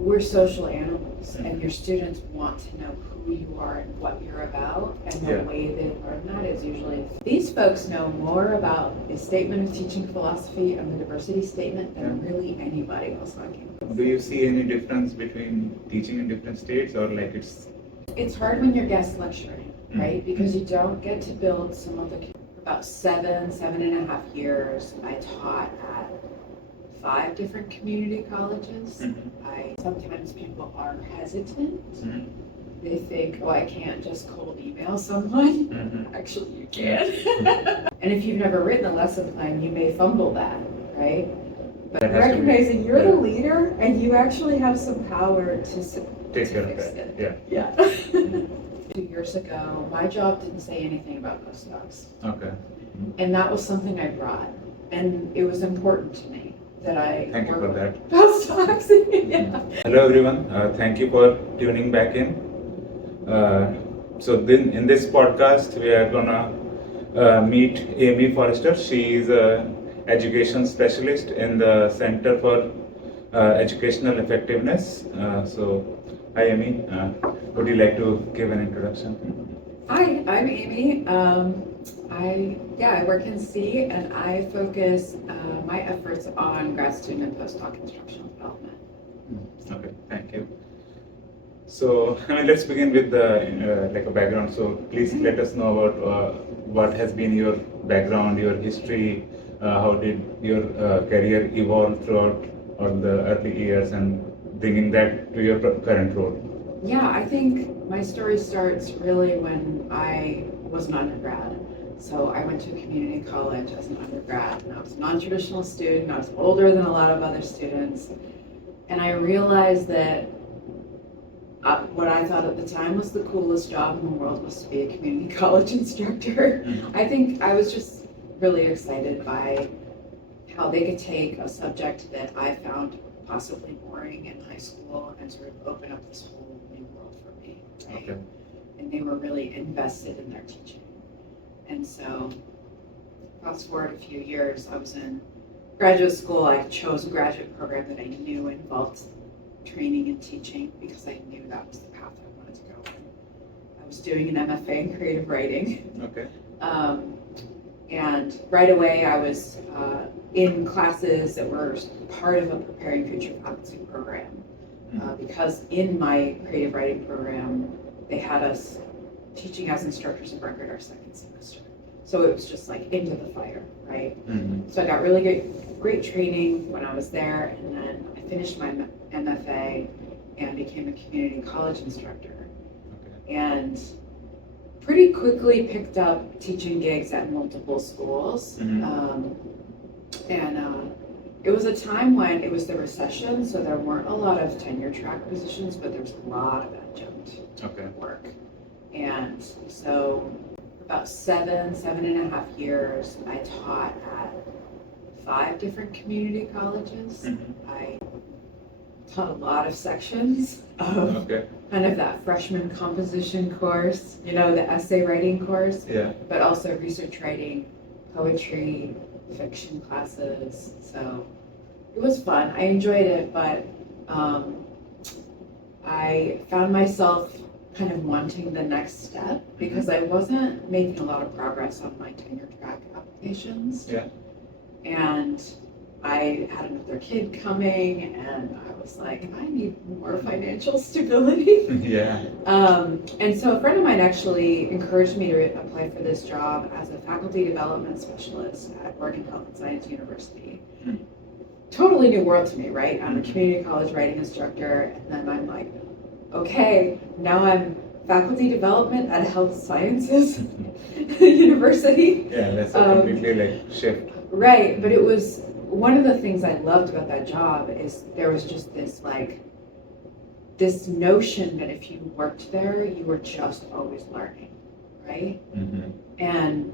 we're social animals, and your students want to know who you are and what you're about, and the way they learn that is usually, these folks know more about the statement of teaching philosophy and the diversity statement than really anybody else on campus. Do you see any difference between teaching in different states, or like it's hard when you're guest lecturing, right? Because you don't get to build some of the, about 7.5 years, I taught at 5 different community colleges. Sometimes people are hesitant. They think, oh, I can't just cold email someone. Actually, you can. And if you've never written a lesson plan, you may fumble that, right? But recognizing you're the leader and you actually have some power to take care of fix that. it. Yeah. 2 years ago, my job didn't say anything about postdocs. Okay. And that was something I brought. And it was important to me that I Thank you for that. Postdocs. Hello everyone, thank you for tuning back in. So then in this podcast we are gonna meet Amy Forrester. She is an education specialist in the Center for Educational Effectiveness. So hi Amy, would you like to give an introduction? Hi, I'm Amy. I work in CEE and I focus my efforts on grad student and postdoc instructional development. Okay, thank you. So, let's begin with the like a background. So, please let us know about what has been your background, your history. How did your career evolve throughout all the early years, and bringing that to your current role? Yeah, I think my story starts really when I was an undergrad. So I went to a community college as an undergrad, and I was a non-traditional student. I was older than a lot of other students. And I realized that what I thought at the time was the coolest job in the world was to be a community college instructor. I think I was just really excited by how they could take a subject that I found possibly boring in high school and sort of open up this whole new world for me, right? Okay. And they were really invested in their teaching. And so, fast forward a few years, I was in graduate school. I chose a graduate program that I knew involved training and teaching because I knew that was the path I wanted to go in. I was doing an MFA in creative writing. Okay. And right away I was in classes that were part of a Preparing Future Faculty program. Because in my creative writing program, they had us teaching as instructors of record our second semester. So it was just like into the fire, right? So I got really great training when I was there, and then I finished my MFA and became a community college instructor. And pretty quickly picked up teaching gigs at multiple schools. It was a time when it was the recession, so there weren't a lot of tenure track positions, but there was a lot of adjunct work. And so about 7.5 years, I taught at 5 different community colleges. I taught a lot of sections of kind of that freshman composition course, the essay writing course, but also research writing, poetry, fiction classes. So it was fun. I enjoyed it, but I found myself kind of wanting the next step because I wasn't making a lot of progress on my tenure track applications. And I had another kid coming, and I was like, I need more financial stability. And so a friend of mine actually encouraged me to apply for this job as a faculty development specialist at Oregon Health and Science University. Totally new world to me, right? I'm a community college writing instructor, and then I'm like, okay, now I'm faculty development at a health sciences university. That's a completely shift. Right, but it was one of the things I loved about that job is there was just this notion that if you worked there, you were just always learning, right? And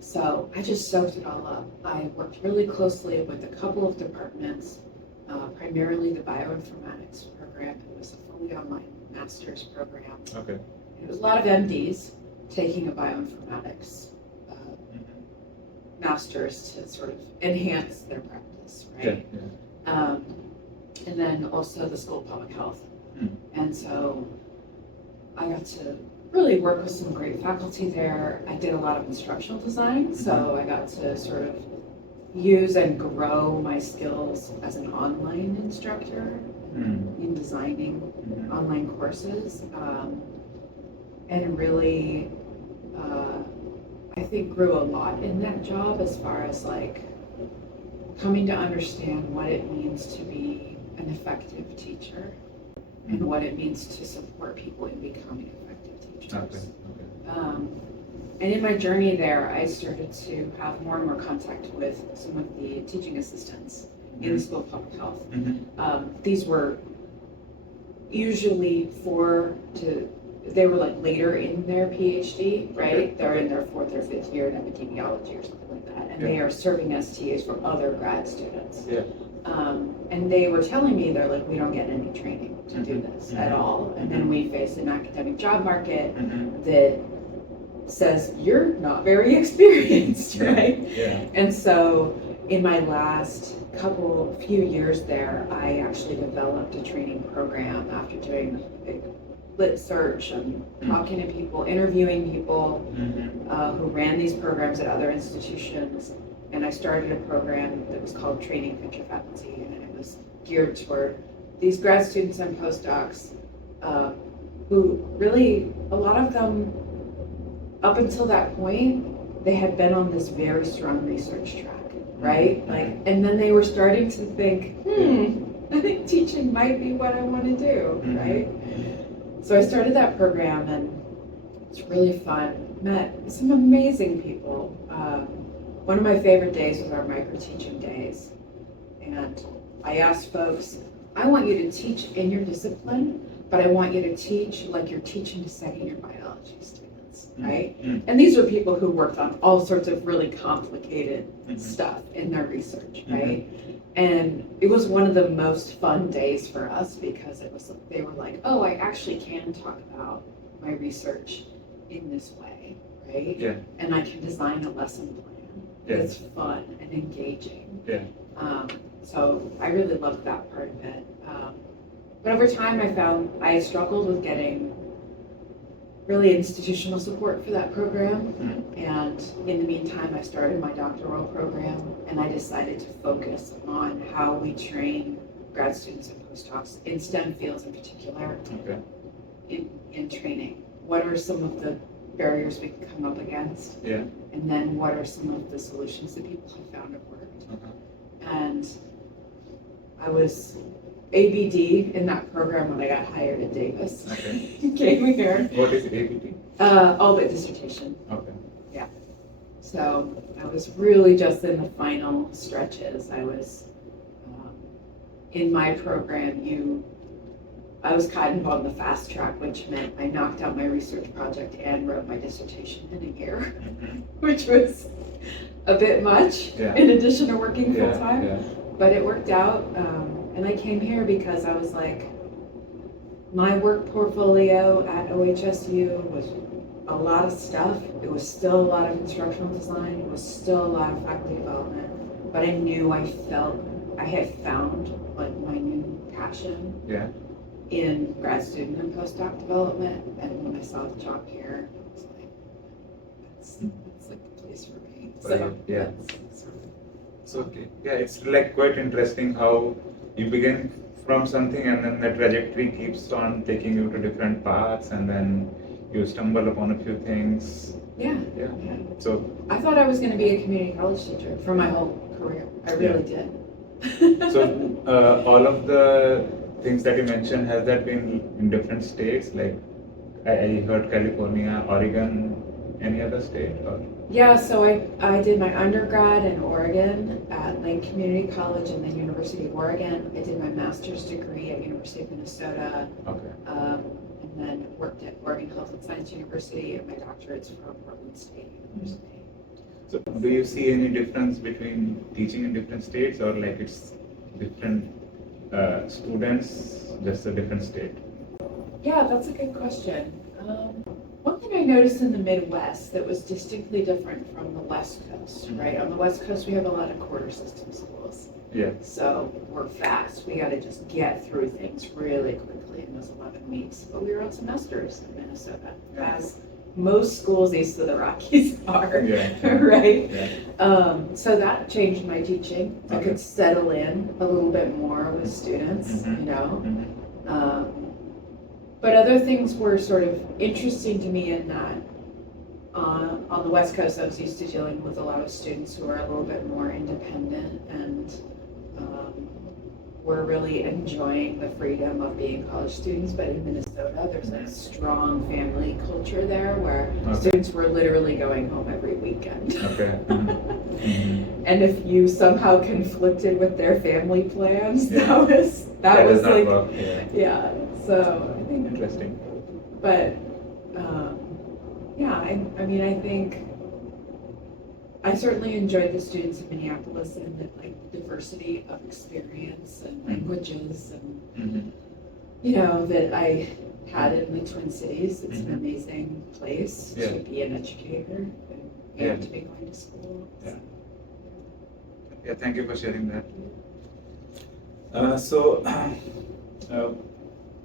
so I just soaked it all up. I worked really closely with a couple of departments, primarily the bioinformatics program. It was a fully online master's program. It was a lot of MDs taking a bioinformatics master's to sort of enhance their practice, right? and then also the School of Public Health. And so I got to really work with some great faculty there. I did a lot of instructional design, so I got to sort of use and grow my skills as an online instructor in designing online courses, and really I think grew a lot in that job as far as like coming to understand what it means to be an effective teacher and what it means to support people in becoming effective teachers. And in my journey there, I started to have more and more contact with some of the teaching assistants in the School of Public Health. These were usually they were like later in their PhD, right? They're in their 4th or 5th year in epidemiology or something like that. And they are serving as TAs for other grad students. And they were telling me, they're like, we don't get any training to do this at all. And then we face an academic job market that says you're not very experienced, right? And so in my last few years there, I actually developed a training program after doing a big lit search and talking to people, interviewing people who ran these programs at other institutions. And I started a program that was called Training Future Faculty, and it was geared toward these grad students and postdocs who really, a lot of them, up until that point, they had been on this very strong research track, right? Like, and then they were starting to think, I think teaching might be what I want to do, right? So I started that program, and it's really fun. Met some amazing people. One of my favorite days was our micro-teaching days. And I asked folks, I want you to teach in your discipline, but I want you to teach like you're teaching to second-year biology students, right? And these are people who worked on all sorts of really complicated stuff in their research, right? And it was one of the most fun days for us because they were like, oh, I actually can talk about my research in this way, right? And I can design a lesson plan. It's fun and engaging. So I really loved that part of it. But over time I found I struggled with getting really institutional support for that program. And in the meantime, I started my doctoral program, and I decided to focus on how we train grad students and postdocs in STEM fields in particular in training. What are some of the barriers we can come up against? And then what are some of the solutions that people have found have worked? And I was ABD in that program when I got hired at Davis. Came here. What is ABD? All but dissertation. Yeah. So I was really just in the final stretches. I was in my program. I was kind of on the fast track, which meant I knocked out my research project and wrote my dissertation in a year, which was a bit much in addition to working full time. But it worked out. And I came here because I was like, my work portfolio at OHSU was a lot of stuff. It was still a lot of instructional design. It was still a lot of faculty development. But I knew I had found like my new passion in grad student and postdoc development. And when I saw the job here, I was like, that's like the place for me. So it's like quite interesting how you begin from something and then the trajectory keeps on taking you to different paths, and then you stumble upon a few things. So I thought I was going to be a community college teacher for my whole career. I really did. So all of the things that you mentioned, has that been in different states? Like I heard California, Oregon, any other state? Or? Yeah, so I did my undergrad in Oregon at Lane Community College and then University of Oregon. I did my master's degree at University of Minnesota. And then worked at Oregon Health and Science University, and my doctorate's from Portland State University. So do you see any difference between teaching in different states, or like it's different students, just a different state? Yeah, that's a good question. One thing I noticed in the Midwest that was distinctly different from the West Coast, right? On the West Coast, we have a lot of quarter system schools. Yeah. So we're fast. We got to just get through things really quickly in those 11 weeks. But we were on semesters in Minnesota, as most schools east of the Rockies are, right? Yeah. So that changed my teaching. I could settle in a little bit more with students, you know. But other things were sort of interesting to me in that on the West Coast, I was used to dealing with a lot of students who are a little bit more independent and were really enjoying the freedom of being college students. But in Minnesota, there's a strong family culture there where students were literally going home every weekend. And if you somehow conflicted with their family plans, that was like, so I think interesting. But I mean, I think I certainly enjoyed the students in Minneapolis and the diversity of experience and languages and you know that I had in the Twin Cities. It's an amazing place to be an educator and to be going to school. Yeah, thank you for sharing that.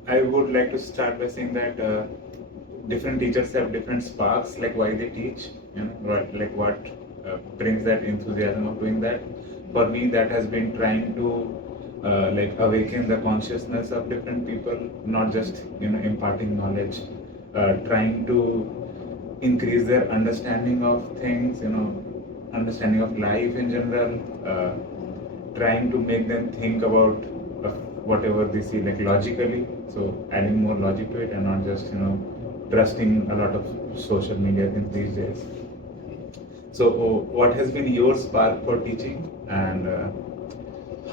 I would like to start by saying that different teachers have different sparks, like why they teach, you know, what brings that enthusiasm of doing that. For me, that has been trying to awaken the consciousness of different people, not just, you know, imparting knowledge, trying to increase their understanding of things, you know, understanding of life in general, trying to make them think about whatever they see like logically, so adding more logic to it and not just, you know, trusting a lot of social media things these days. So what has been your spark for teaching, and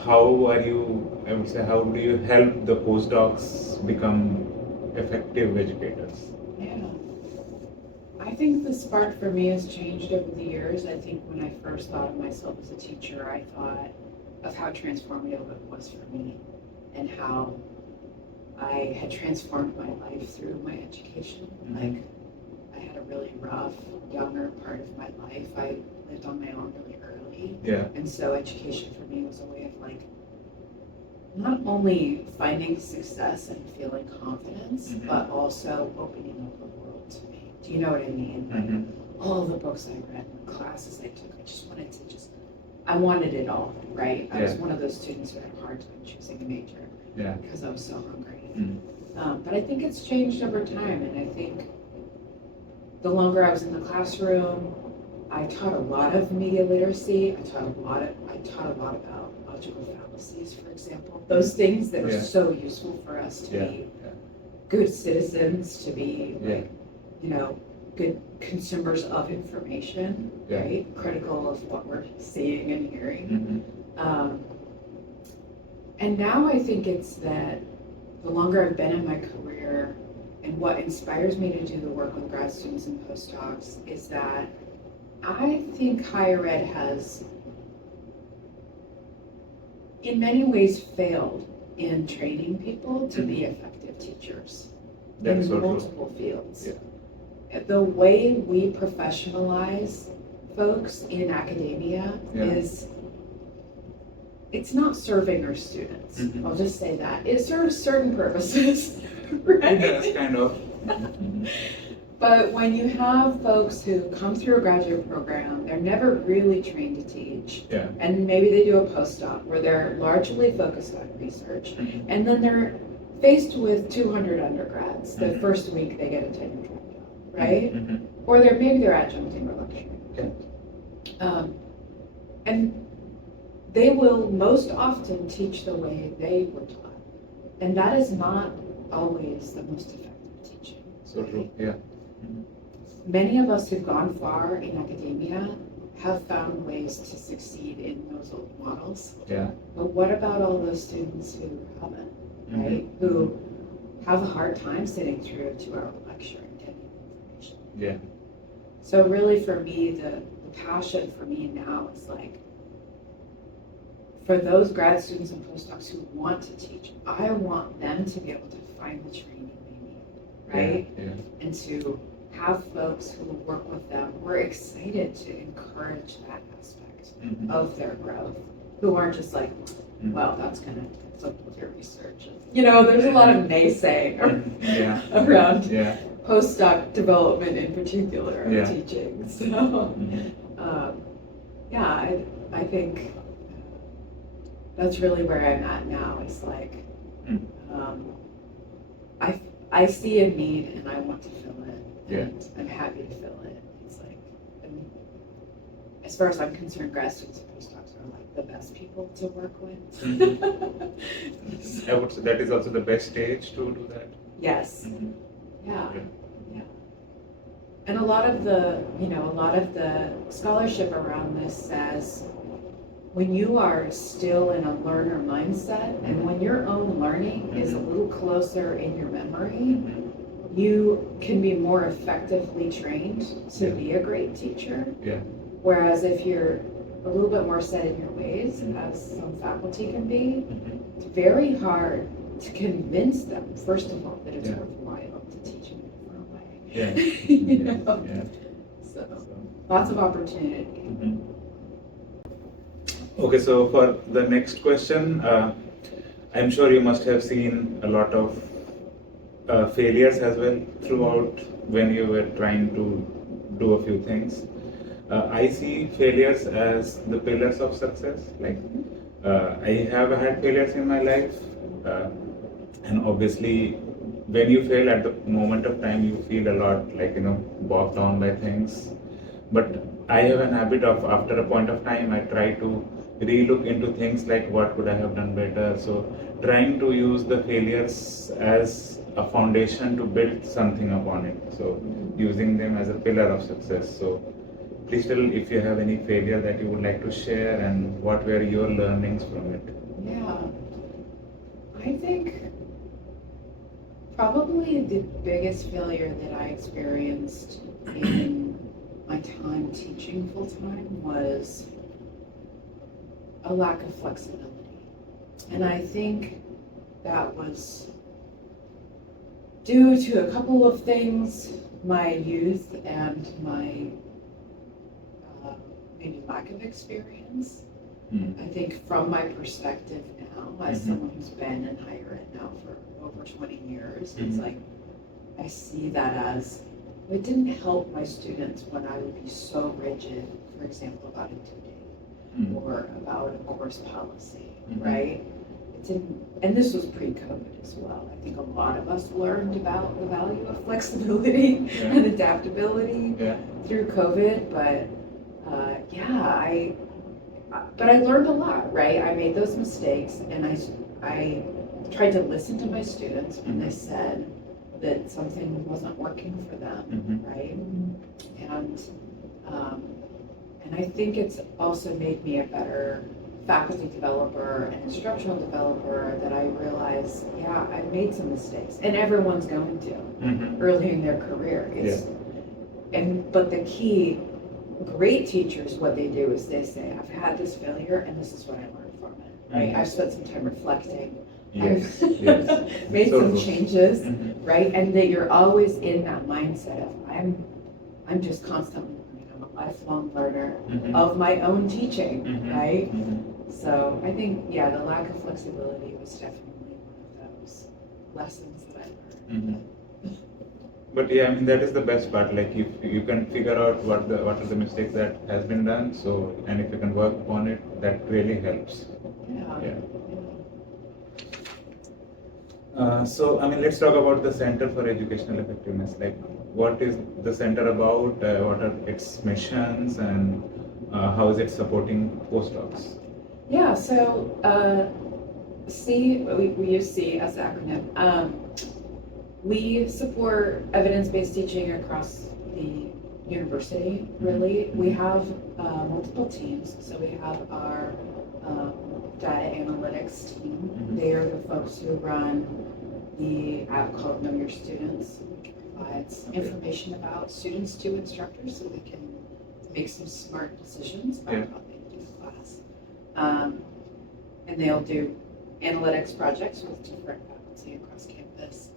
how are you, I would say, how do you help the postdocs become effective educators? Yeah. I think the spark for me has changed over the years. I think when I first thought of myself as a teacher, I thought of how transformative it was for me and how I had transformed my life through my education. Like, I had a really rough, younger part of my life. I lived on my own really early. And so education for me was a way of not only finding success and feeling confidence, but also opening up the world to me. Do you know what I mean? All the books I read, the classes I took, I just wanted to I wanted it all, right? I was one of those students who had a hard time choosing a major because I was so hungry. But I think it's changed over time, and I think the longer I was in the classroom, I taught a lot of media literacy. I taught a lot about logical fallacies, for example. Those things that are so useful for us to be good citizens, to be you know, good consumers of information, right? Critical of what we're seeing and hearing. And now I think it's that the longer I've been in my career, and what inspires me to do the work with grad students and postdocs is that I think higher ed has, in many ways, failed in training people to be effective teachers in multiple fields. The way we professionalize folks in academia is, it's not serving our students. I'll just say that. It serves certain purposes, right? Yes, kind of. But when you have folks who come through a graduate program, they're never really trained to teach. And maybe they do a postdoc where they're largely focused on research. And then they're faced with 200 undergrads. The first week they get a tenure track job, right? Or maybe they're adjuncting or lecturing. And they will most often teach the way they were taught. And that is not always the most effective teaching. So true, yeah. Many of us who've gone far in academia have found ways to succeed in those old models. But what about all those students who haven't, right? Who have a hard time sitting through a 2-hour lecture and getting information? So really for me, the passion for me now is for those grad students and postdocs who want to teach, I want them to be able to find the training they need, right? And to have folks who will work with them. We're excited to encourage that aspect of their growth, who aren't just like, well, that's going to conflict with your research. You know, there's a lot of naysaying around postdoc development in particular of teaching. So, I think that's really where I'm at now. It's like, I see a need and I want to fill it. And I'm happy to fill it. It's like, as far as I'm concerned, grad students and postdocs are like the best people to work with. I would say that is also the best stage to do that. Yes. Yeah. And a lot of the scholarship around this says when you are still in a learner mindset and when your own learning is a little closer in your memory, you can be more effectively trained to be a great teacher. Whereas if you're a little bit more set in your ways, as some faculty can be, it's very hard to convince them, first of all, that it's worthwhile to teach in a different way. So lots of opportunity. Okay, so for the next question, I'm sure you must have seen a lot of failures as well throughout when you were trying to do a few things. I see failures as the pillars of success. Like I have had failures in my life, and obviously when you fail at the moment of time, you feel a lot like, bogged down by things. But I have an habit of, after a point of time, I try to relook into things like what could I have done better. So trying to use the failures as a foundation to build something upon it. So using them as a pillar of success. So please tell if you have any failure that you would like to share and what were your learnings from it. Yeah, I think probably the biggest failure that I experienced in my time teaching full-time was a lack of flexibility. And I think that was due to a couple of things, my youth and my maybe lack of experience. I think from my perspective now, as someone who's been in higher ed now for over 20 years, it's like, I see that as, it didn't help my students when I would be so rigid, for example, about a due date or about a course policy, right? It didn't, and this was pre-COVID as well. I think a lot of us learned about the value of flexibility and adaptability through COVID, but I learned a lot, right? I made those mistakes and I tried to listen to my students when they said that something wasn't working for them, right? And I think it's also made me a better faculty developer and instructional developer that I realize, I made some mistakes, and everyone's going to early in their career. But the key, great teachers, what they do is they say, I've had this failure and this is what I learned from it, right? I've spent some time reflecting. I've made some changes, right? And that you're always in that mindset of, I'm just constantly learning. I'm a lifelong learner of my own teaching, right? So I think, the lack of flexibility was definitely one of those lessons that I learned. But that is the best part. Like if you can figure out what are the mistakes that has been done. So, and if you can work on it, that really helps. So let's talk about the Center for Educational Effectiveness. Like, what is the center about? What are its missions, and how is it supporting postdocs? Yeah. So we use C as the acronym. We support evidence-based teaching across the university, really. We have multiple teams. So we have our data analytics team. They are the folks who run the app called Know Your Students, which provides information about students to instructors so they can make some smart decisions about how they do the class. And they'll do analytics projects with different faculty across campus.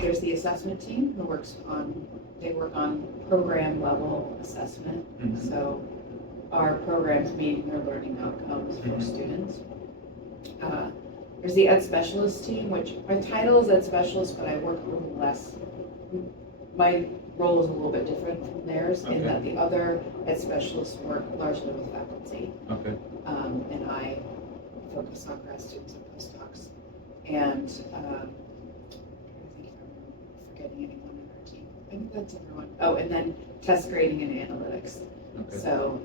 There's the assessment team who work on program level assessment. So our programs meeting their learning outcomes for students. There's the Ed Specialist team, which my title is Ed Specialist, but I work a little less. My role is a little bit different from theirs in that the other Ed Specialists work largely with faculty. Okay. And I focus on grad students and postdocs. And I think if I'm forgetting anyone on our team. I think that's everyone. Oh, and then test grading and analytics. Okay. So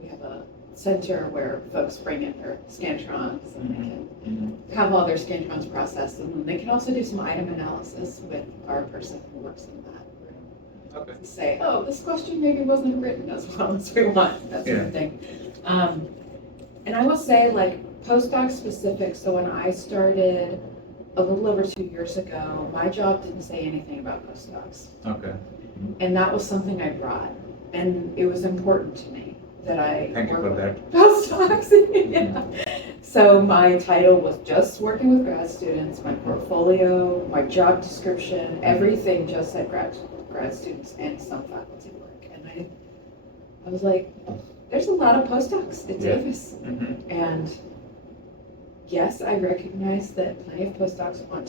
we have a center where folks bring in their Scantrons and they can have all their Scantrons processed, and then they can also do some item analysis with our person who works in that room. Okay. To say, oh, this question maybe wasn't written as well as we want, that sort of thing. And I will say, like, postdoc specific, so when I started a little over 2 years ago, my job didn't say anything about postdocs. Okay. And that was something I brought, and it was important to me that I Thank you for that. postdocs. Yeah. So my title was just working with grad students, my portfolio, my job description, everything just said grad students and some faculty work. And I was like, there's a lot of postdocs at Davis. And yes, I recognize that plenty of postdocs want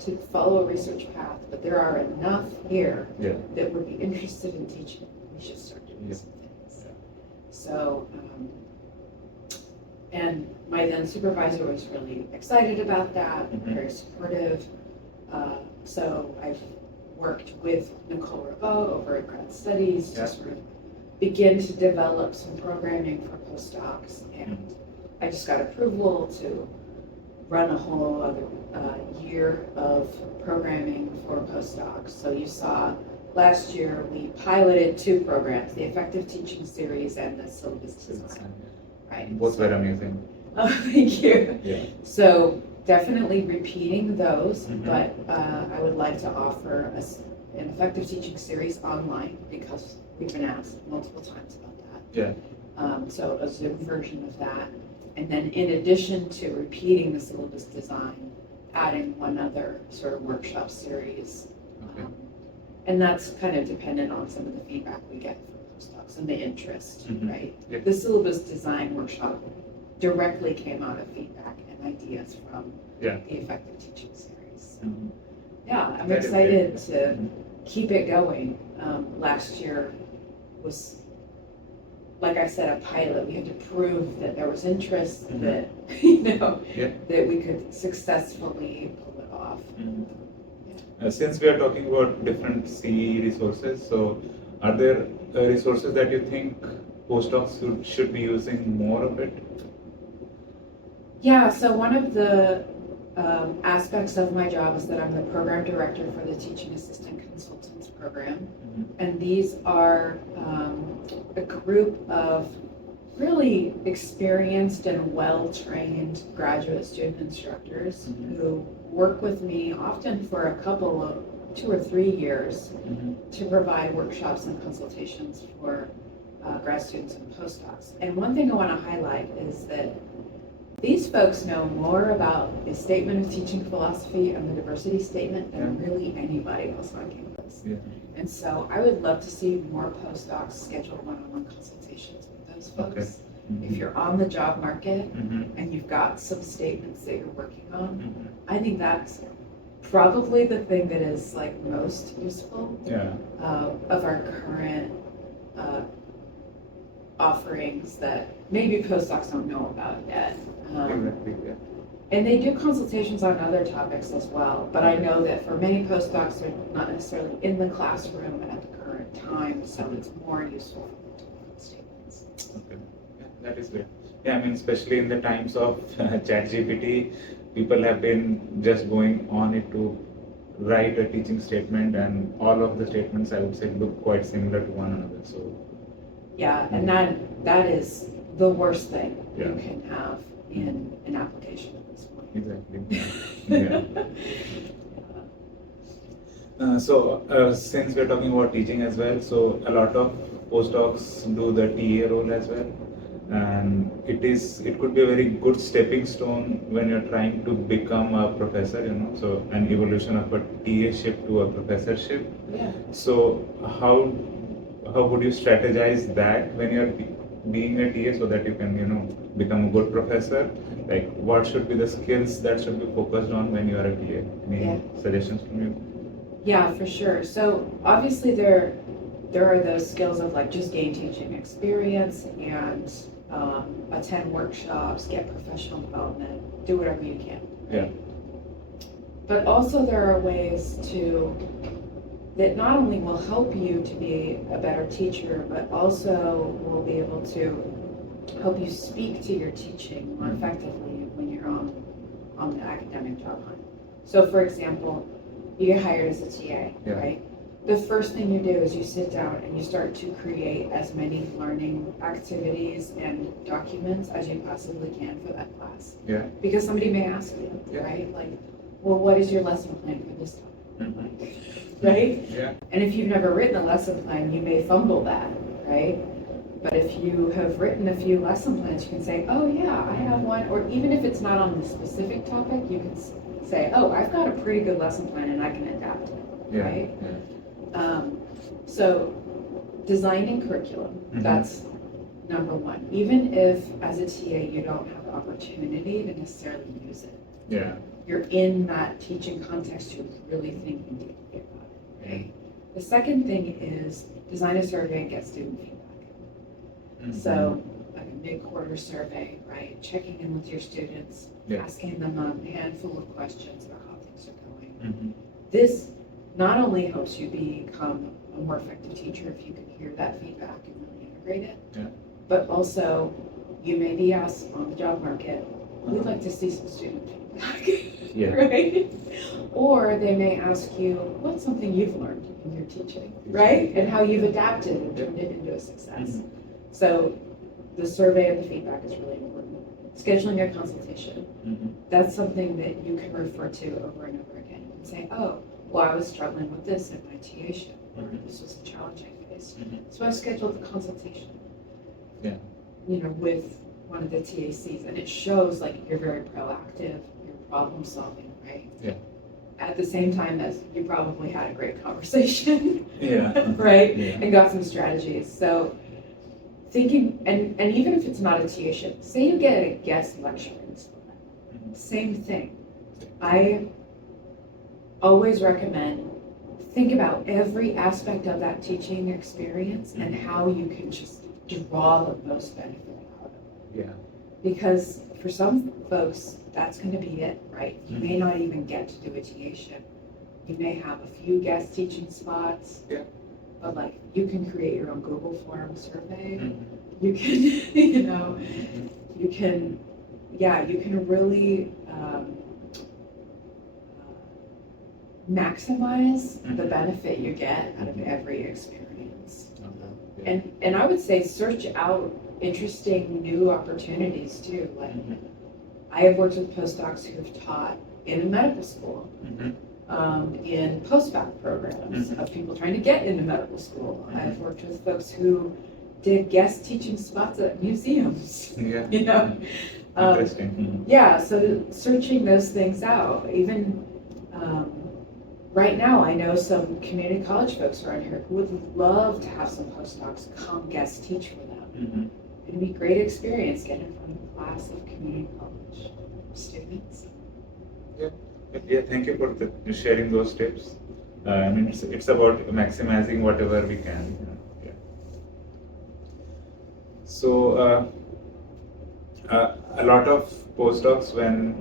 to follow a research path, but there are enough here that would be interested in teaching. We should start doing some things. So, and my then supervisor was really excited about that, very supportive. So I've worked with Nicole Rebeau over at Grad Studies to sort of begin to develop some programming for postdocs. And I just got approval to run a whole other year of programming for postdocs. So you saw last year we piloted 2 programs, the Effective Teaching Series and the Syllabus Design. Right. Both were amazing. Oh, thank you. Yeah. So definitely repeating those, but I would like to offer an Effective Teaching Series online because we've been asked multiple times about that. Yeah. So a Zoom version of that. And then in addition to repeating the syllabus design, adding one other sort of workshop series. Okay. And that's kind of dependent on some of the feedback we get from postdocs and the interest, right? Yeah. The syllabus design workshop directly came out of feedback and ideas from the Effective Teaching Series. So, yeah, I'm excited to keep it going. Last year was, like I said, a pilot. We had to prove that there was interest, that that we could successfully pull it off. Since we are talking about different CEE resources, so are there resources that you think postdocs should be using more of it? Yeah, so one of the aspects of my job is that I'm the program director for the Teaching Assistant Consultants program. And these are a group of really experienced and well-trained graduate student instructors who work with me often for a couple of 2 or 3 years to provide workshops and consultations for grad students and postdocs. And one thing I want to highlight is that these folks know more about the statement of teaching philosophy and the diversity statement than really anybody else on campus. And so I would love to see more postdocs schedule one-on-one consultations with those folks. If you're on the job market and you've got some statements that you're working on, I think that's probably the thing that is like most useful of our current offerings that maybe postdocs don't know about yet. And they do consultations on other topics as well, but I know that for many postdocs, they're not necessarily in the classroom at the current time, so it's more useful for them to look at statements. Okay, that is great. Yeah, I mean, especially in the times of ChatGPT, people have been just going on it to write a teaching statement, and all of the statements, I would say, look quite similar to one another. So yeah, and that is the worst thing you can have in an application at this point. Exactly. Since we're talking about teaching as well, so a lot of postdocs do the TA role as well, and it could be a very good stepping stone when you're trying to become a professor, so an evolution of a TA-ship to a professorship. Yeah. So how how would you strategize that when you're being a TA so that you can, become a good professor? Like, what should be the skills that should be focused on when you are a TA? Any suggestions from you? Yeah, for sure. So obviously there are those skills of like just gain teaching experience and attend workshops, get professional development, do whatever you can. Yeah. But also there are ways that not only will help you to be a better teacher, but also will be able to help you speak to your teaching more effectively when you're on the academic job hunt. So for example, you get hired as a TA, right? The first thing you do is you sit down and you start to create as many learning activities and documents as you possibly can for that class. Yeah. Because somebody may ask you, right? Like, well, what is your lesson plan for this topic? Right? Yeah. And if you've never written a lesson plan, you may fumble that, right? But if you have written a few lesson plans, you can say, oh yeah, I have one. Or even if it's not on the specific topic, you can say, oh, I've got a pretty good lesson plan and I can adapt it, right? Yeah. So designing curriculum, that's number one. Even if as a TA you don't have the opportunity to necessarily use it. Yeah. You're in that teaching context, you're really thinking deeply about it, right? The second thing is design a survey and get student feedback. So like a mid-quarter survey, right? Checking in with your students, asking them a handful of questions about how things are going. This not only helps you become a more effective teacher if you can hear that feedback and really integrate it, but also you may be asked on the job market, we'd like to see some student feedback, right? Or they may ask you, what's something you've learned in your teaching, right? And how you've adapted and turned it into a success. So the survey and the feedback is really important. Scheduling a consultation, that's something that you can refer to over and over again. You can say, oh, well, I was struggling with this in my TA shift, or this was a challenge I faced. So I scheduled the consultation, with one of the TACs, and it shows like you're very proactive, you're problem solving, right? Yeah. At the same time as you probably had a great conversation, Yeah. right? And got some strategies. So thinking, and even if it's not a TA shift, say you get a guest lecturer in school, same thing. I always recommend think about every aspect of that teaching experience and how you can just draw the most benefit out of it. Yeah. Because for some folks, that's going to be it, right? You may not even get to do a TA shift. You may have a few guest teaching spots, but like you can create your own Google form survey. You can, you can really maximize the benefit you get out of every experience. And I would say search out interesting new opportunities too. Like I have worked with postdocs who have taught in a medical school, in postdoc programs of people trying to get into medical school. I've worked with folks who did guest teaching spots at museums. Interesting. So searching those things out. Even right now, I know some community college folks around here who would love to have some postdocs come guest teach for them. It'd be a great experience getting in front of a class of community college students. Yeah, thank you for sharing those tips. I mean, it's about maximizing whatever we can. So, a lot of postdocs, when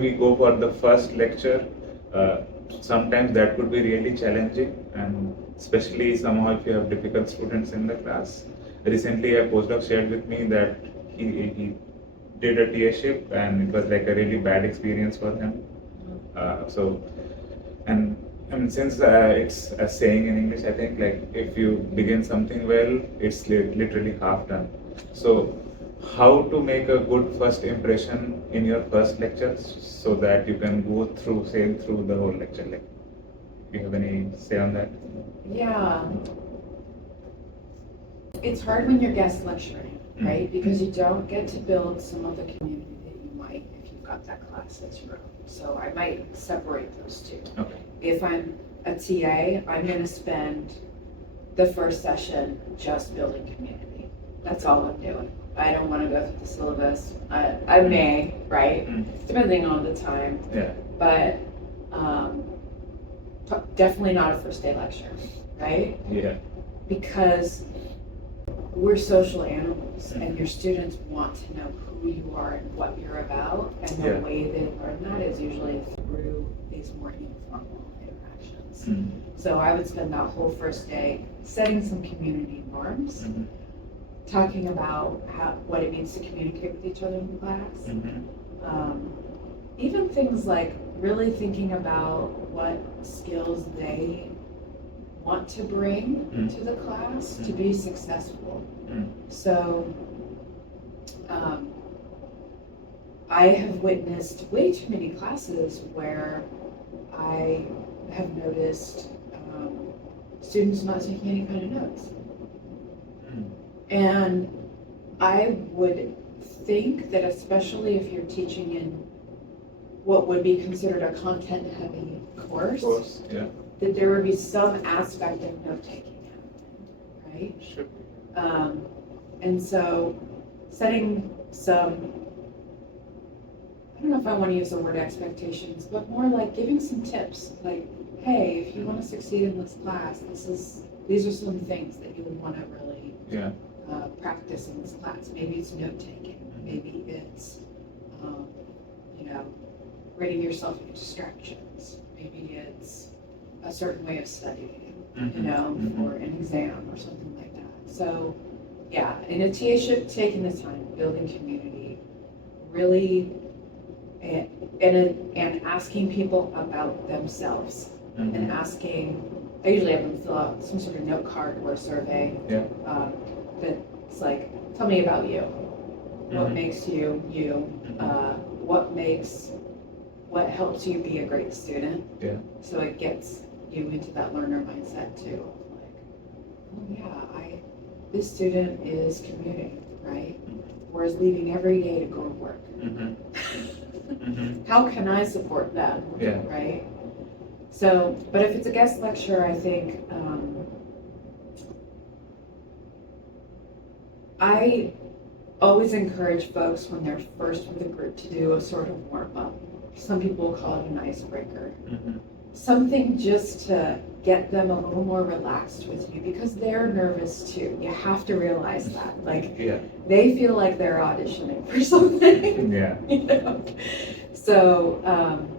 we go for the first lecture, sometimes that could be really challenging, and especially somehow if you have difficult students in the class. Recently, a postdoc shared with me that he did a TA shift and it was like a really bad experience for him. Since it's a saying in English, I think like if you begin something well, it's literally half done. So how to make a good first impression in your first lecture so that you can sail through the whole lecture? Like, do you have any say on that? Yeah. It's hard when you're guest lecturing, right? Because you don't get to build some of the community that you might if you've got that class as your own. So I might separate those two. Okay. If I'm a TA, I'm going to spend the first session just building community. That's all I'm doing. I don't want to go through the syllabus. I may, right? Depending on the time. Yeah. But definitely not a first day lecture, right? Yeah. Because we're social animals, and your students want to know who you are and what you're about, and the way they learn that is usually through these more informal interactions. So I would spend that whole first day setting some community norms, talking about what it means to communicate with each other in class. Even things like really thinking about what skills they want to bring to the class to be successful. So I have witnessed way too many classes where I have noticed students not taking any kind of notes. And I would think that especially if you're teaching in what would be considered a content-heavy course, that there would be some aspect of note-taking happening, right? Should be. And so setting some, I don't know if I want to use the word expectations, but more like giving some tips, like, hey, if you want to succeed in this class, these are some things that you would want to really practice in this class. Maybe it's note-taking, maybe it's, ridding yourself of distractions, maybe it's a certain way of studying, for an exam or something like that. So, yeah, and a TA should take in this time, building community, really, and asking people about themselves, and asking, I usually have them fill out some sort of note card or survey that's like, tell me about you. What makes you you? What helps you be a great student? So it gets you into that learner mindset too. Like, oh yeah, this student is commuting, right? Or is leaving every day to go to work. How can I support them? Right? So, but if it's a guest lecture, I think I always encourage folks when they're first with a group to do a sort of warm-up. Some people call it an icebreaker. Something just to get them a little more relaxed with you, because they're nervous too. You have to realize that. Like, they feel like they're auditioning for something. So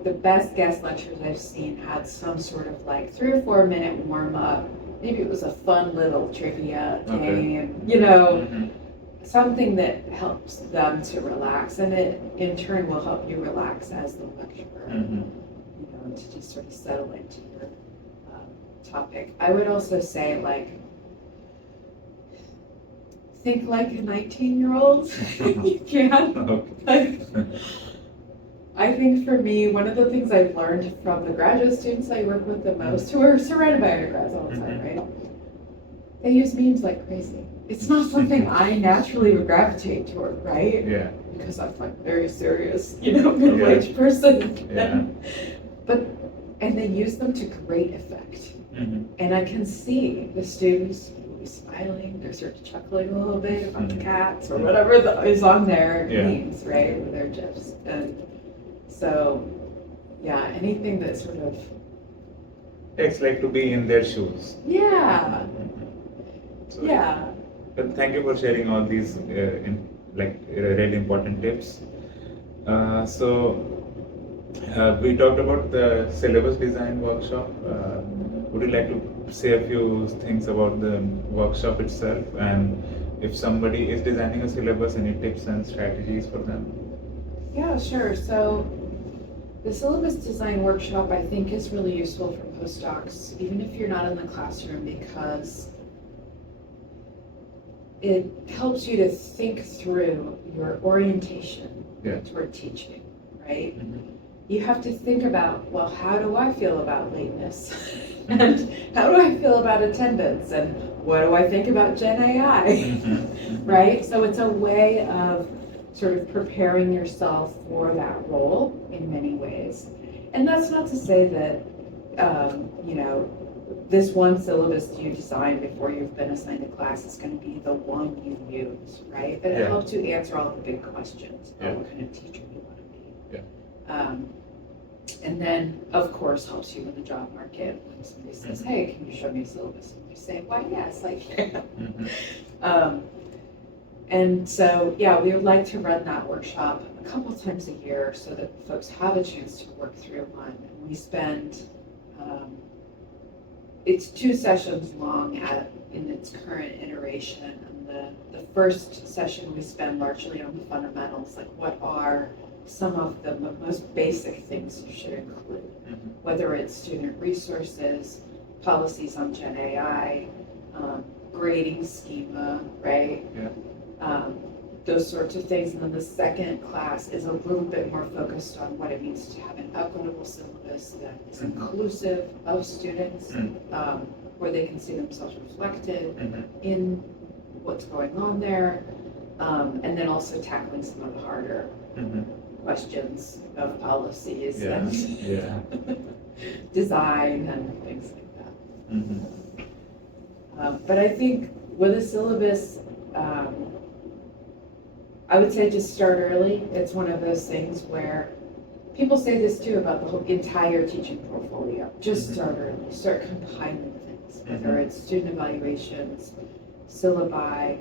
the best guest lectures I've seen had some sort of like 3 or 4 minute warm-up. Maybe it was a fun little trivia game, something that helps them to relax, and it in turn will help you relax as the lecturer, to just sort of settle into your topic. I would also say, like, think like a 19-year-old. You can. Like, I think for me, one of the things I've learned from the graduate students I work with the most, who are surrounded by undergrads all the time, right? They use memes like crazy. It's not something I naturally would gravitate toward, right? Because I'm like very serious, middle-aged person. And they use them to great effect. And I can see the students will be smiling, they're sort of chuckling a little bit about the cats or whatever is on their memes, right? Or their GIFs. And so, anything that sort of... It's like to be in their shoes. But thank you for sharing all these really important tips. We talked about the syllabus design workshop. Would you like to say a few things about the workshop itself, and if somebody is designing a syllabus, any tips and strategies for them? Yeah, sure. So the syllabus design workshop, I think, is really useful for postdocs, even if you're not in the classroom, because it helps you to think through your orientation toward teaching, right? You have to think about, well, how do I feel about lateness? And how do I feel about attendance? And what do I think about Gen AI? Right? So it's a way of sort of preparing yourself for that role in many ways. And that's not to say that, this one syllabus you design before you've been assigned a class is going to be the one you use, right? But it helps you answer all the big questions about what kind of teacher you want to be. And then, of course, helps you in the job market when somebody says, hey, can you show me a syllabus? And you say, why, yes, I can. And so, yeah, we would like to run that workshop a couple times a year so that folks have a chance to work through one. And we spend, it's 2 sessions long in its current iteration. And the first session we spend largely on the fundamentals, like what are some of the most basic things you should include, whether it's student resources, policies on Gen AI, grading schema, right? Those sorts of things. And then the second class is a little bit more focused on what it means to have an equitable syllabus that is inclusive of students, where they can see themselves reflected in what's going on there, and then also tackling some of the harder questions of policies and design and things like that. But I think with a syllabus, I would say just start early. It's one of those things where people say this too about the whole entire teaching portfolio. Just start early, start compiling things, whether it's student evaluations, syllabi,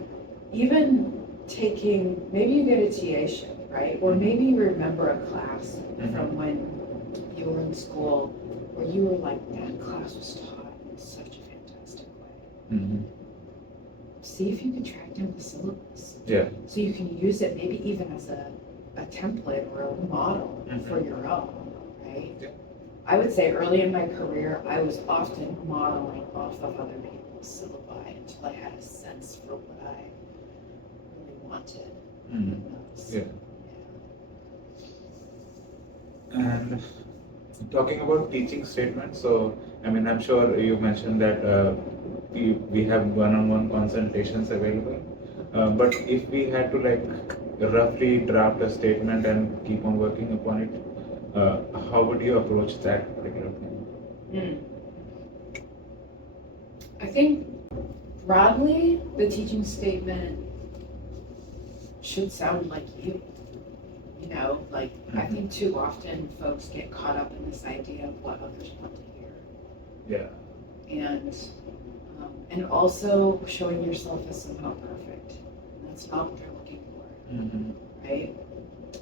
even taking, maybe you get a TA shift, right? Or maybe you remember a class from when you were in school where you were like, that class was taught in such a fantastic way. See if you can track down the syllabus. So you can use it maybe even as a template or a model for your own, right? I would say early in my career, I was often modeling off of other people's syllabi until I had a sense for what I really wanted. And talking about teaching statements, so I mean, I'm sure you mentioned that we have one-on-one consultations available. But if we had to like roughly draft a statement and keep on working upon it, how would you approach that particular thing? I think broadly, the teaching statement should sound like you. You know, like I think too often folks get caught up in this idea of what others want to hear. And also showing yourself as somehow perfect. And that's not what they're looking for, right?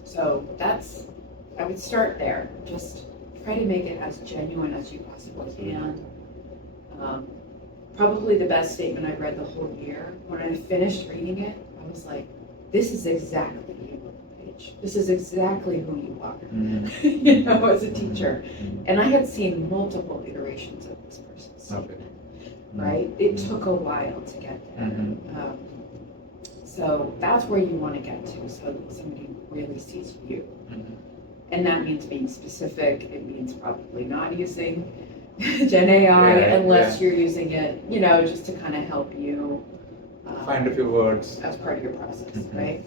So I would start there. Just try to make it as genuine as you possibly can. Probably the best statement I've read the whole year. When I finished reading it, I was like, this is exactly you on the page. This is exactly who you are, you know, as a teacher. And I had seen multiple iterations of this person's statement. Right? It took a while to get there. So that's where you want to get to, so that somebody really sees you. And that means being specific. It means probably not using Gen AI unless you're using it, you know, just to kind of help you find a few words as part of your process, right?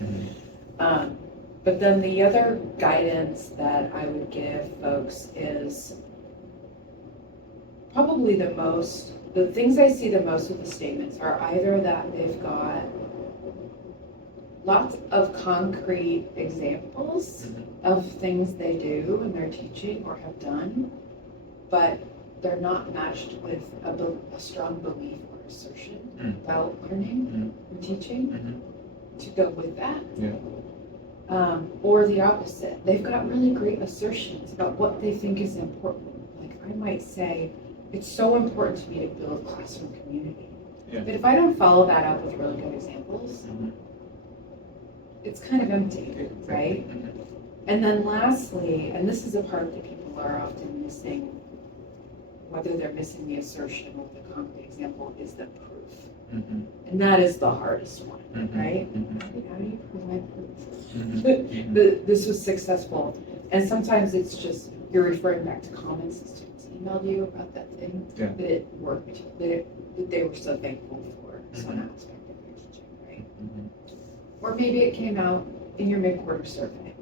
But then the other guidance that I would give folks is probably the things I see the most with the statements are either that they've got lots of concrete examples of things they do in their teaching or have done, but they're not matched with a strong belief or assertion about learning and teaching to go with that. Or the opposite. They've got really great assertions about what they think is important. Like I might say, it's so important to me to build classroom community. But if I don't follow that up with really good examples, it's kind of empty, right? And then lastly, and this is a part that people are often missing, whether they're missing the assertion or the concrete example, is the proof. And that is the hardest one, right? How do you provide proof? This was successful. And sometimes it's just, you're referring back to comments that students emailed you about that thing, that it worked, that they were so thankful for some aspect of your teaching, right? Or maybe it came out in your mid-quarter survey,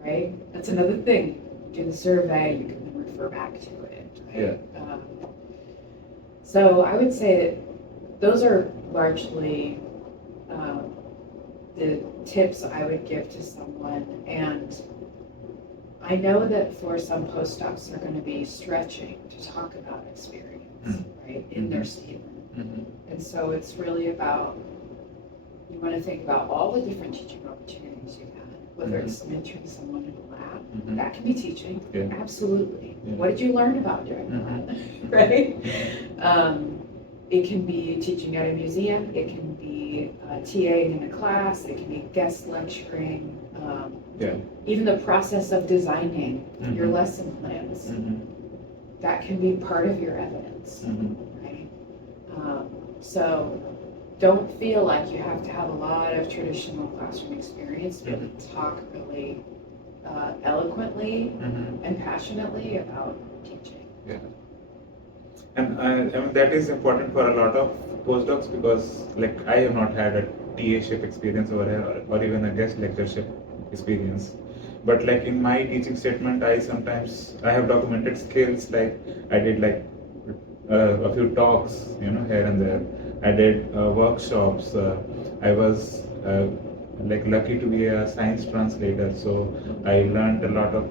right? That's another thing. Do the survey, you can then refer back to it, right? So I would say that those are largely the tips I would give to someone. And I know that for some postdocs, they're going to be stretching to talk about experience, right, in their statement. And so it's really about, you want to think about all the different teaching opportunities you've had, whether it's mentoring someone in a lab, that can be teaching, absolutely. What did you learn about during the lab, right? It can be teaching at a museum, it can be TAing in a class, it can be guest lecturing, even the process of designing your lesson plans, that can be part of your evidence, right? So don't feel like you have to have a lot of traditional classroom experience to talk really eloquently and passionately about teaching. And I mean, that is important for a lot of postdocs because, like, I have not had a TA-ship experience over here or even a guest lectureship experience. But like in my teaching statement, I have documented skills, like I did like a few talks, here and there. I did workshops. I was like lucky to be a science translator, so I learned a lot of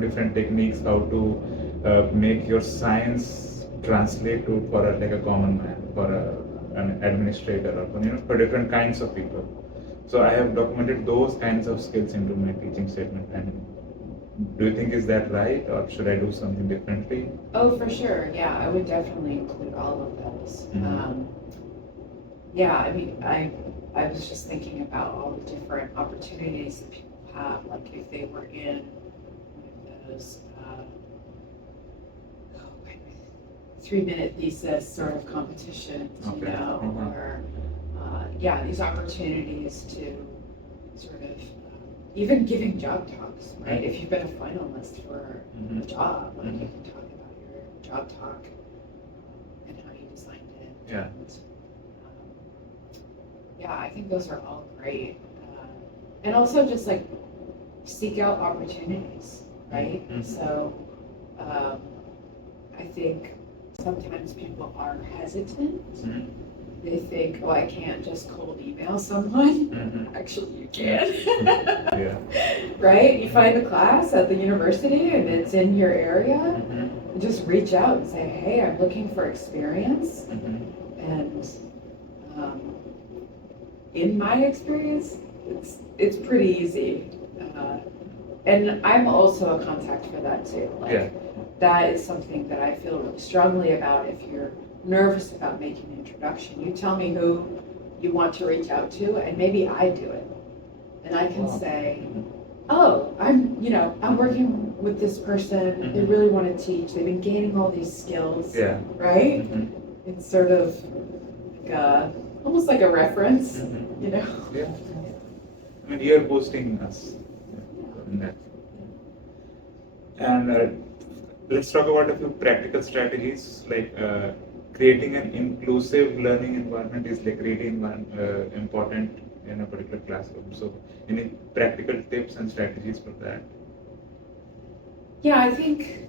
different techniques how to make your science translate to for a common man, for an administrator, or for different kinds of people. So I have documented those kinds of skills into my teaching statement. And do you think is that right, or should I do something differently? Oh, for sure. Yeah, I would definitely include all of those. Yeah, I mean, I was just thinking about all the different opportunities that people have, like if they were in one of those 3-minute thesis sort of competitions, or these opportunities to sort of even giving job talks, right? If you've been a finalist for a job, like you can talk about your job talk and how you designed it. And, I think those are all great. And also just like seek out opportunities, right? So I think sometimes people are hesitant. They think, I can't just cold email someone. Actually, you can. Right? You find a class at the university and it's in your area. Just reach out and say, hey, I'm looking for experience. And in my experience, it's pretty easy. And I'm also a contact for that too. That is something that I feel really strongly about. If you're nervous about making an introduction, you tell me who you want to reach out to, and maybe I do it. And I can say, I'm working with this person, they really want to teach, they've been gaining all these skills, right? It's sort of like almost like a reference, I mean, you're boosting us in that. And let's talk about a few practical strategies, like creating an inclusive learning environment is like really important in a particular classroom. So any practical tips and strategies for that? Yeah, I think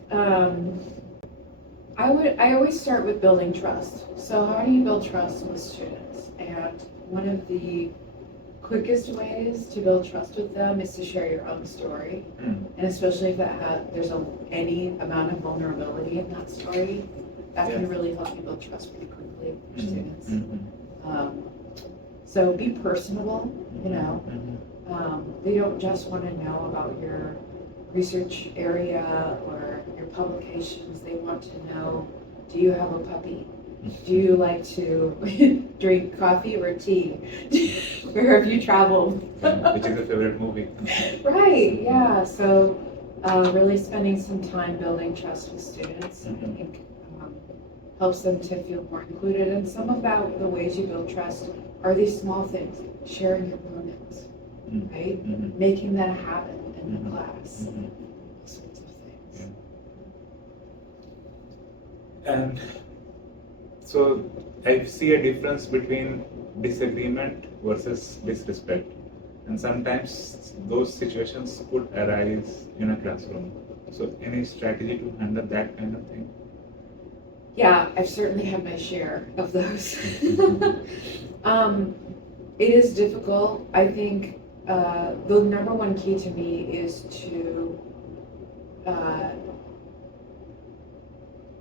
I always start with building trust. So how do you build trust with students? And one of the quickest ways to build trust with them is to share your own story. And especially if there's any amount of vulnerability in that story, that can really help you build trust pretty quickly with your students. So be personable, they don't just want to know about your research area or your publications. They want to know, do you have a puppy? Do you like to drink coffee or tea? Where have you traveled? Which is your favorite movie? Right, yeah. So really spending some time building trust with students, I think helps them to feel more included. And some of the ways you build trust are these small things, sharing your moments, right? Making that a habit in the class, all sorts of things. And so I see a difference between disagreement versus disrespect. And sometimes those situations could arise in a classroom. So any strategy to handle that kind of thing? Yeah, I've certainly had my share of those. It is difficult. I think the number one key to me is to,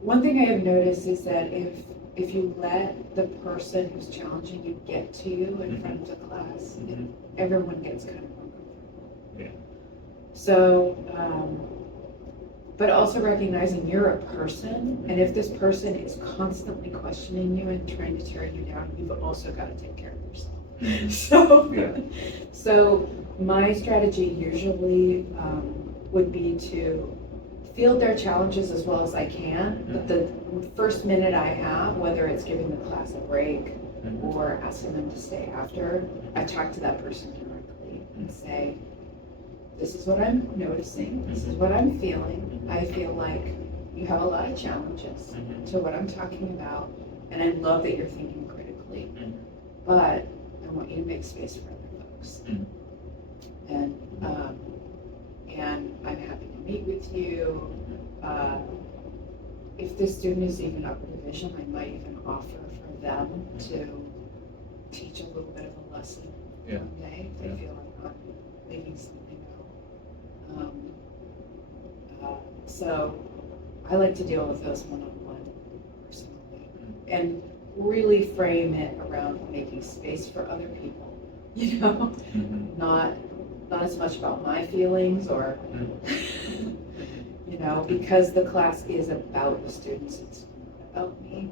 one thing I have noticed is that if you let the person who's challenging you get to you in front of the class, everyone gets kind of uncomfortable. Yeah. So, but also recognizing you're a person, and if this person is constantly questioning you and trying to tear you down, you've also got to take care of yourself. So my strategy usually would be to field their challenges as well as I can, but the first minute I have, whether it's giving the class a break or asking them to stay after, I talk to that person directly and say, this is what I'm noticing, this is what I'm feeling. I feel like you have a lot of challenges to what I'm talking about, and I love that you're thinking critically, but I want you to make space for other folks. And I'm happy to meet with you. If the student is even upper division, I might even offer for them to teach a little bit of a lesson one day if they feel like I'm leaving something out. So I like to deal with those one-on-one personally, and really frame it around making space for other people, you know, not as much about my feelings or, you know, because the class is about the students, it's not about me.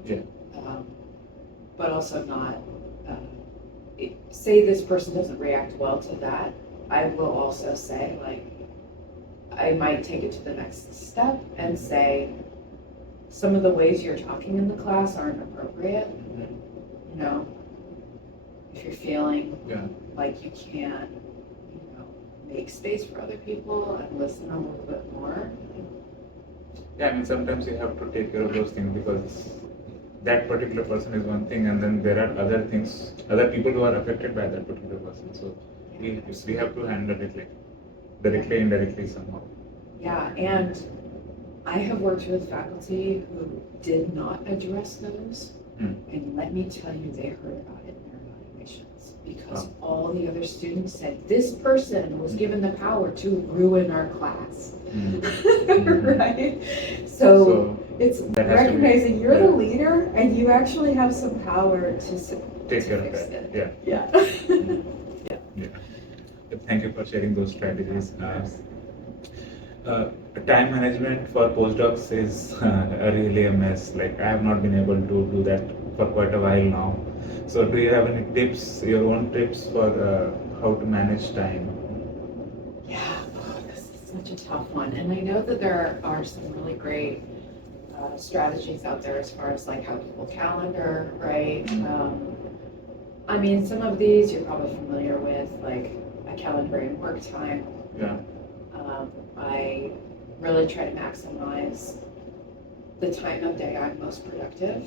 But also not, say this person doesn't react well to that, I will also say, like, I might take it to the next step and say, some of the ways you're talking in the class aren't appropriate. You know, if you're feeling like you can't, you know, make space for other people and listen a little bit more. Yeah, I mean, sometimes you have to take care of those things because that particular person is one thing, and then there are other things, other people who are affected by that particular person. So we have to handle it like directly, indirectly somehow. Yeah, and I have worked with faculty who did not address those, and let me tell you, they heard about it in their evaluations because all the other students said, this person was given the power to ruin our class. Right? So it's recognizing you're the leader and you actually have some power to take care of that. Yeah. Thank you for sharing those strategies. Time management for postdocs is really a mess. Like, I have not been able to do that for quite a while now. So do you have any tips, your own tips for how to manage time? Yeah, this is such a tough one. And I know that there are some really great strategies out there as far as like how people calendar, right? I mean, some of these you're probably familiar with, like a calendar in work time. I really try to maximize the time of day I'm most productive.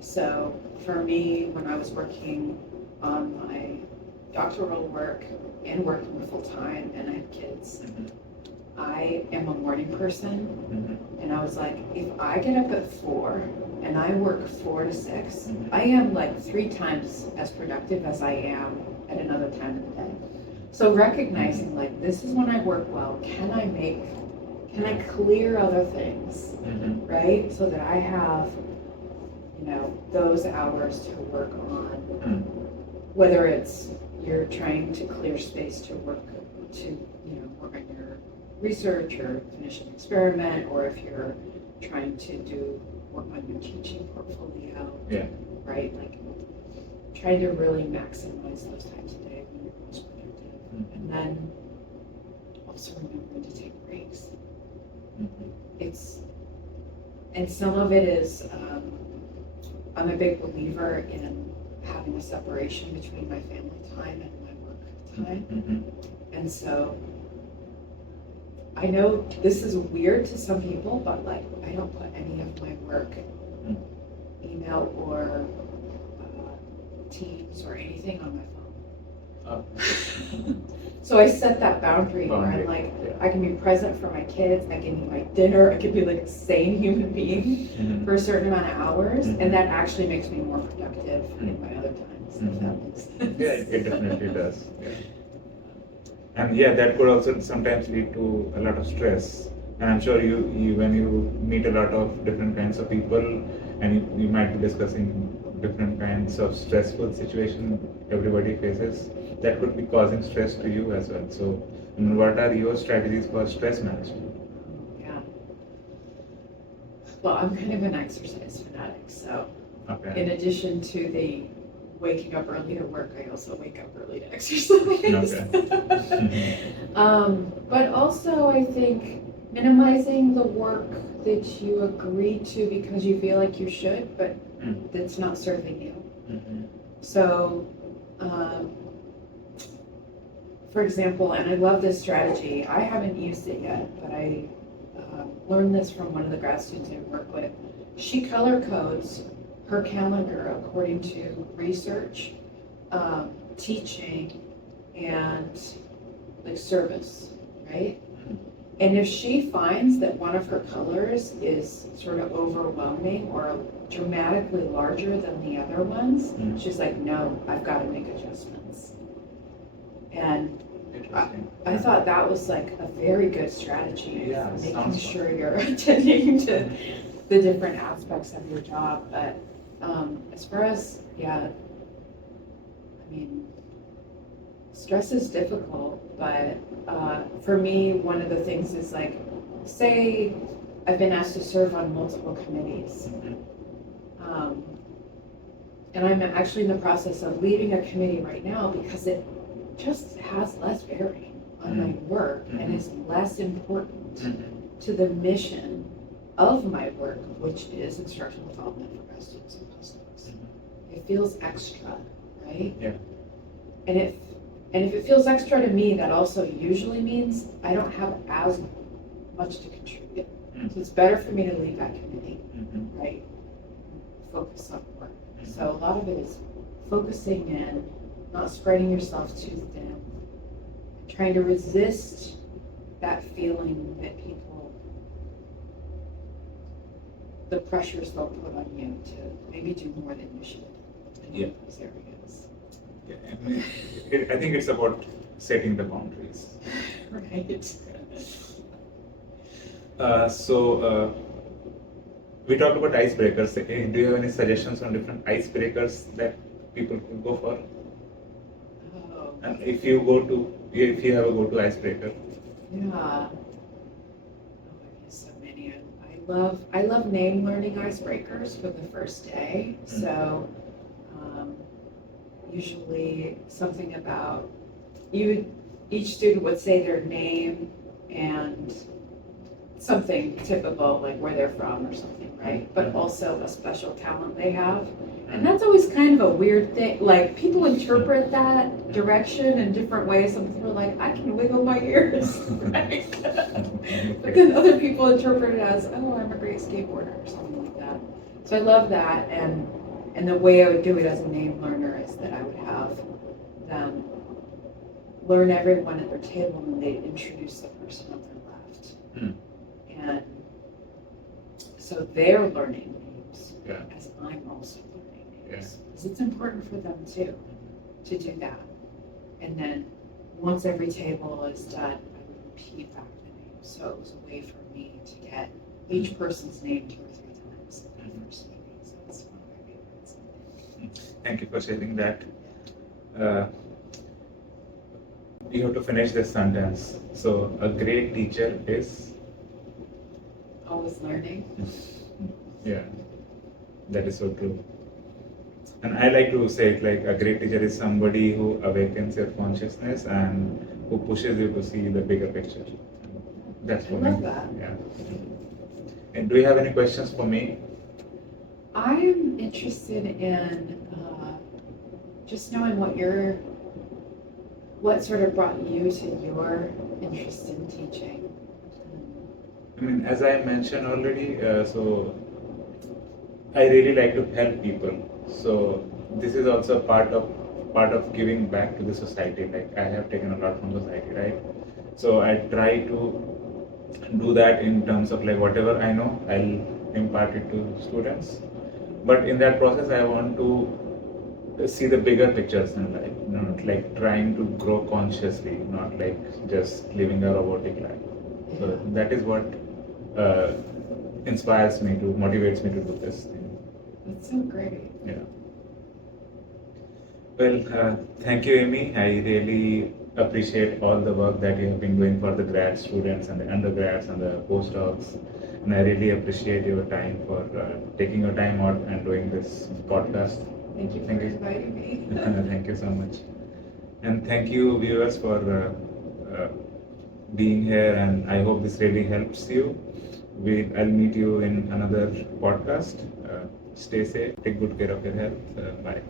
So for me, when I was working on my doctoral work and working full time and I had kids, I am a morning person, and I was like, if I get up at 4 and I work 4 to 6, I am like 3 times as productive as I am at another time of the day. So recognizing, like, this is when I work well, can I clear other things, right? So that I have, you know, those hours to work on, whether it's you're trying to clear space to work on your research or finish an experiment, or if you're trying to do work on your teaching portfolio, right? Like, trying to really maximize those times a day when you're most productive, and then also remembering to take breaks. And some of it is, I'm a big believer in having a separation between my family time and my work time. And so I know this is weird to some people, but like, I don't put any of my work email or Teams or anything on my phone. Oh. So I set that boundary where I'm like, I can be present for my kids, I can eat my dinner, I can be like a sane human being for a certain amount of hours, and that actually makes me more productive in my other times. If that makes sense. Yeah, it definitely does. Yeah. And yeah, that could also sometimes lead to a lot of stress. And I'm sure you when you meet a lot of different kinds of people, and you might be discussing different kinds of stressful situation everybody faces, that could be causing stress to you as well. So, I mean, what are your strategies for stress management? Yeah. Well, I'm kind of an exercise fanatic, so in addition to the waking up early to work, I also wake up early to exercise. But also, I think minimizing the work that you agree to because you feel like you should, but that's not serving you. So, for example, and I love this strategy, I haven't used it yet, but I learned this from one of the grad students I work with. She color codes her calendar according to research, teaching, and like service, right? And if she finds that one of her colors is sort of overwhelming or dramatically larger than the other ones, she's like, no, I've got to make adjustments. And I thought that was like a very good strategy, making sure you're attending to the different aspects of your job. But as far as, I mean, stress is difficult, but for me, one of the things is like, say I've been asked to serve on multiple committees. And I'm actually in the process of leading a committee right now because it just has less bearing on my work and is less important to the mission of my work, which is instructional development for grad students and postdocs. It feels extra, right? Yeah. And if it feels extra to me, that also usually means I don't have as much to contribute. So it's better for me to lead that committee, right? Focus on work. So a lot of it is focusing in, not spreading yourself too thin, trying to resist that feeling that the pressures they'll put on you to maybe do more than you should in those areas. Yeah, I think it's about setting the boundaries. Right. So we talked about icebreakers. Do you have any suggestions on different icebreakers that people could go for? And if you have a go-to icebreaker. Yeah. So many. I love name learning icebreakers for the first day. So usually something about each student would say their name and something typical, like where they're from or something, right? But also a special talent they have. And that's always kind of a weird thing. Like, people interpret that direction in different ways. Some people are like, I can wiggle my ears, right? But then other people interpret it as, oh, I'm a great skateboarder or something like that. So I love that. And the way I would do it as a name learner is that I would have them learn everyone at their table and they'd introduce the person on their left. And so they're learning names as I'm also learning names. Because it's important for them too, to do that. And then once every table is done, I would repeat back the name. So it was a way for me to get each person's name 2 or 3 times in the first meeting. So that's one of my favorites, I think. Thank you for sharing that. You have to finish this sentence. So a great teacher is always learning. Yeah, that is so true. And I like to say it like a great teacher is somebody who awakens your consciousness and who pushes you to see the bigger picture. That's what I love that. Yeah. And do you have any questions for me? I'm interested in just knowing what sort of brought you to your interest in teaching. I mean, as I mentioned already, so I really like to help people. So this is also a part of part of giving back to the society. Like I have taken a lot from society, right? So I try to do that in terms of like whatever I know, I'll impart it to students. But in that process, I want to see the bigger pictures in life, like trying to grow consciously, not like just living a robotic life. So that is what inspires me to, motivates me to do this thing. That's so great. Yeah. Well, thank you, Amy. I really appreciate all the work that you have been doing for the grad students and the undergrads and the postdocs. And I really appreciate your time for taking your time out and doing this podcast. Thank you for inviting me. Thank you so much. And thank you, viewers, for being here. And I hope this really helps you. I'll meet you in another podcast. Stay safe, take good care of your health. Bye.